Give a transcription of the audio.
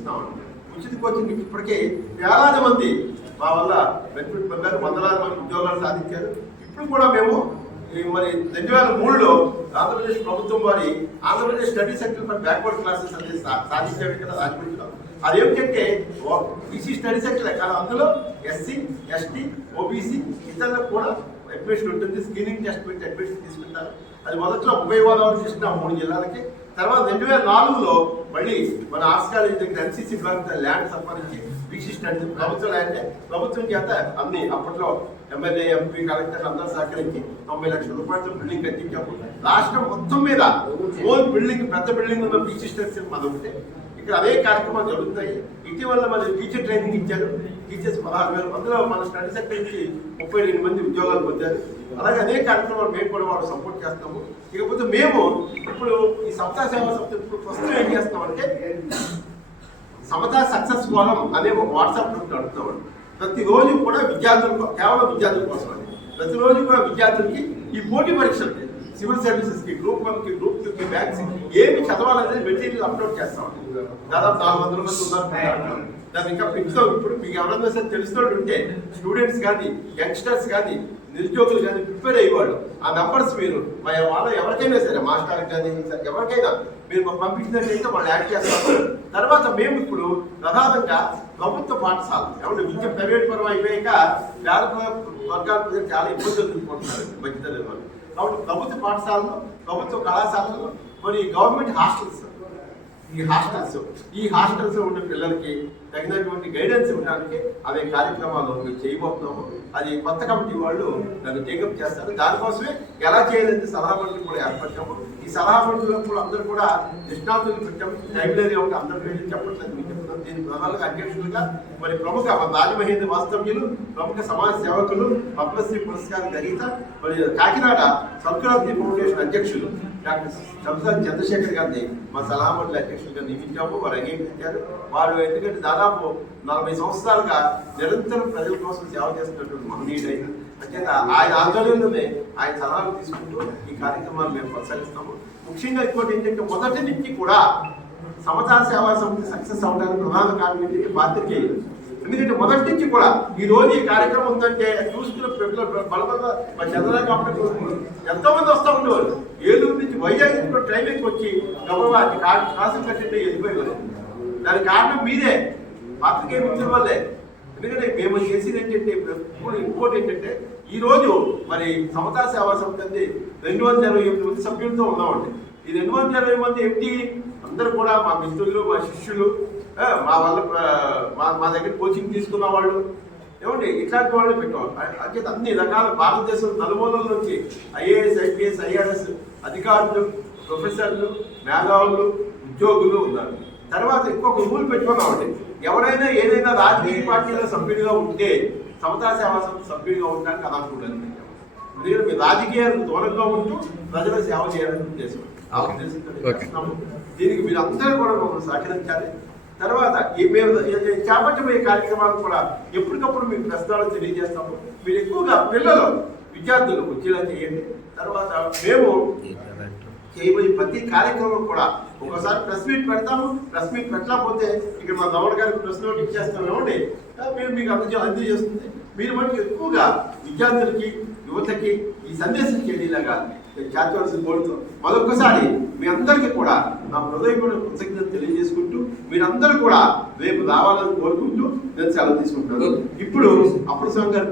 ఇస్తున్నామండి. ఉచిత కోచింగ్ ఇప్పటికే వేలాది మంది మా వల్ల బెనిఫిట్ పొందారు, వందలాది మంది ఉద్యోగాలు సాధించారు. ఇప్పుడు కూడా మేము మరి 2003లో ఆంధ్రప్రదేశ్ ప్రభుత్వం వారి Andhra Pradesh study centre for backward classes అనేది సాధించారు కదా రాజమండ్రిలో. అదేమిటంటే బీసీ స్టడీ సెంటర్ కాదు, అందులో ఎస్సీ, ఎస్టీ, ఓబీసీ ఇతరులకు కూడా అడ్మిషన్ ఉంటుంది. స్క్రీనింగ్ టెస్ట్ పెట్టి అడ్మిషన్ తీసుకుంటారు. అది మొదట్లో ఉభయ గోదావరి చేసిన 3 జిల్లాలకి. తర్వాత 2004లో మళ్ళీ మన ఆర్ట్స్ కాలేజ్ దగ్గర ఎన్సీసీ బ్లాక్ ల్యాండ్ సంపాదించి బీసీ స్టడీ ప్రభుత్వ ల్యాండ్ ప్రభుత్వం చేత అన్ని అప్పట్లో ఎమ్మెల్యే, ఎంపీ, కలెక్టర్ అందరూ సహకరించి 90 లక్షల రూపాయలతో బిల్డింగ్ కట్టించాము. రాష్ట్రం మొత్తం మీద ఓన్ బిల్డింగ్, పెద్ద బిల్డింగ్ ఉన్న బీసీ స్టడీ మాది ఒకటే. ఇక్కడ అదే కార్యక్రమాలు జరుగుతాయి. ఇటీవల మన టీచర్ ట్రైనింగ్ ఇచ్చారు. టీచర్స్ 16,000, అందులో మన స్టడీ సెంటర్ నుంచి 32 మంది ఉద్యోగాలు పొందారు. అలాగే అదే కార్యక్రమాలు మేము కూడా వాళ్ళు సపోర్ట్ చేస్తాము. ఇకపోతే మేము ఇప్పుడు ఈ సమతా సేవా సంస్థ ఇప్పుడు ప్రస్తుతం ఏం చేస్తామంటే సమతా సక్సెస్ ఫోరం అనే ఒక వాట్సాప్ గ్రూప్ నడుపుతామండి. ప్రతిరోజు కూడా విద్యార్థులు, కేవలం విద్యార్థుల కోసం అండి, ప్రతిరోజు కూడా విద్యార్థులకి ఈ పోటీ పరీక్షలు సివిల్ సర్వీసెస్ కి, గ్రూప్ 1కి, గ్రూప్ 2కి, బ్యాంక్స్ ఏమి చదవాలనేది మెటీరియల్ అప్లోడ్ చేస్తామండి. దాదాపు 400 మంది ఉన్నారు. దాన్ని ఇంకా పెంచుతాం. ఇప్పుడు మీకు ఎవరైనా సరే తెలుసుకుంటూ ఉంటే స్టూడెంట్స్ కానీ, యంగ్స్టర్స్ కానీ, నిరుద్యోగులు కానీ ప్రిపేర్ అయ్యేవాళ్ళు ఆ నంబర్స్ మీరు వాళ్ళ ఎవరికైనా సరే మాస్టర్ కానీ ఎవరికైనా మీరు పంపించినట్లయితే వాళ్ళు యాడ్ చేస్తారు. తర్వాత మేము ఇప్పుడు ప్రధానంగా ప్రభుత్వ పాఠశాల ఏమంటే విద్య ప్రైవేట్ పరం అయిపోయాక పేద వర్గాల ప్రజలు చాలా ఇబ్బందులు ఎదుర్కొంటున్నారు మధ్యతరగతి వాళ్ళు. కాబట్టి ప్రభుత్వ పాఠశాలలో, ప్రభుత్వ కళాశాలలో, మరి గవర్నమెంట్ హాస్టల్స్, ఈ హాస్టల్స్ ఉన్న పిల్లలకి తగినటువంటి గైడెన్స్ ఇవ్వడానికి అదే కార్యక్రమాలు మేము చేయబోతున్నాము. అది కొత్త కమిటీ వాళ్ళు దాన్ని టేకప్ చేస్తారు. దానికోసమే ఎలా చేయాలని సలహా మండలి కూడా ఏర్పరిచాము. ఈ సలహా మండలిలో కూడా అందరూ కూడా నిష్ణాతులు పెట్టాము. టైంలరీ ఒకటి అందరి పేరు చెప్పట్లేదు, మీకు చెప్తున్నాం. దీని ప్రధానంగా అధ్యక్షులుగా మరి ప్రముఖ రాజమహేంద్ర వాస్తవ్యులు, ప్రముఖ సమాజ సేవకులు, పద్మశ్రీ పురస్కార గ్రహీత, మరి కాకినాడ సంక్రాంతి ఫౌండేషన్ అధ్యక్షులు డాక్టర్ శంసాన్ చంద్రశేఖర్ గారిని మా సలహా మండలి అధ్యక్షులుగా నియమించాము. వారు అంగీకరించారు. వారు ఎందుకంటే దాదాపు 40 సంవత్సరాలుగా నిరంతరం ప్రజల కోసం సేవ చేస్తున్నటువంటి మహనీయుడైన అంచేత ఆయన ఆధ్వర్యంలోనే ఆయన సలహాలు తీసుకుంటూ ఈ కార్యక్రమాలు మేము కొనసాగిస్తాము. ముఖ్యంగా ఇంకోటి ఏంటంటే మొదటి నుంచి కూడా సమతా సేవా సమితి సక్సెస్ అవడానికి ప్రధాన కారణం ఏంటంటే పాత్రికేయులు. ఎందుకంటే మొదటి నుంచి కూడా ఈ రోజు ఈ కార్యక్రమం ఉందంటే చూసుకున్న బలబల చంద్రబాబు కాబట్టి ఎంతో మంది వస్తూ ఉండేవారు. ఏలూరు నుంచి వైజాగ్ ట్రైన్కి వచ్చి గవర్నమెంట్ కాసం కట్టింటే వెళ్ళిపోయేవారు. దానికి కారణం మీదే, పాత్రికేయ మిత్రుల వల్లే. ఎందుకంటే మేము చేసేది ఏంటంటే ఇప్పుడు ఇంకోటి ఏంటంటే ఈ రోజు మరి సమతా సేవా సమితి 228 మంది సభ్యులతో ఉన్నామండి. ఈ 220 మంది ఏంటి అందరూ కూడా మా మిత్రులు, మా శిష్యులు, మా వల్ల మా దగ్గర కోచింగ్ తీసుకున్న వాళ్ళు ఏమండి ఇట్లాంటి వాళ్ళు పెట్టేవాళ్ళు. అంటే అన్ని రకాల భారతదేశం నలుమూలల నుంచి ఐఏఎస్, ఐపీఎస్, ఐఆర్ఎస్ అధికారులు, ప్రొఫెసర్లు, మేధావులు, ఉద్యోగులు ఉన్నారు. తర్వాత ఇంకొక రూల్ పెట్టుకున్నామండి, ఎవరైనా ఏదైనా రాజకీయ పార్టీలో సభ్యుడిగా ఉంటే సమతా సేవా సంస్థ సభ్యుడిగా ఉండడానికి అనర్హుడని పెట్టాము. ఎందుకంటే మీరు రాజకీయాలకు దూరంగా ఉంటూ ప్రజలకు సేవ చేయాలని ఉద్దేశం. దీనికి మీరు అందరూ కూడా మమ్మల్ని సహకరించాలి. తర్వాత మేము చేపట్టబోయే కార్యక్రమాలు కూడా ఎప్పటికప్పుడు మీకు ప్రశ్నలు తెలియజేస్తాము. మీరు ఎక్కువగా పిల్లలు, విద్యార్థులు వచ్చేలా చేయండి. తర్వాత మేము చేయబోయే ప్రతి కార్యక్రమం కూడా ఒకసారి ప్రెస్ మీట్ పెడతాము. ప్రెస్ మీట్ పెట్టలేకపోతే ఇక్కడ మా గవర్నర్ గారికి ప్రెస్ నోట్ ఇచ్చేస్తాం ఏమండి, మేము మీకు అందజేస్తుంది. మీరు మనకి ఎక్కువగా విద్యార్థులకి, యువతకి ఈ సందేశం చేయలేలాగా చేర్చవలసిన కోరుతూ మరొకసారి మీ అందరికీ కూడా నా హృదయపూర్వక కృతజ్ఞతలు తెలియజేసుకుంటూ మీరందరూ కూడా రేపు రావాలని కోరుకుంటూ నేను సెలవు తీసుకుంటున్నాను. ఇప్పుడు అప్పుడు గారు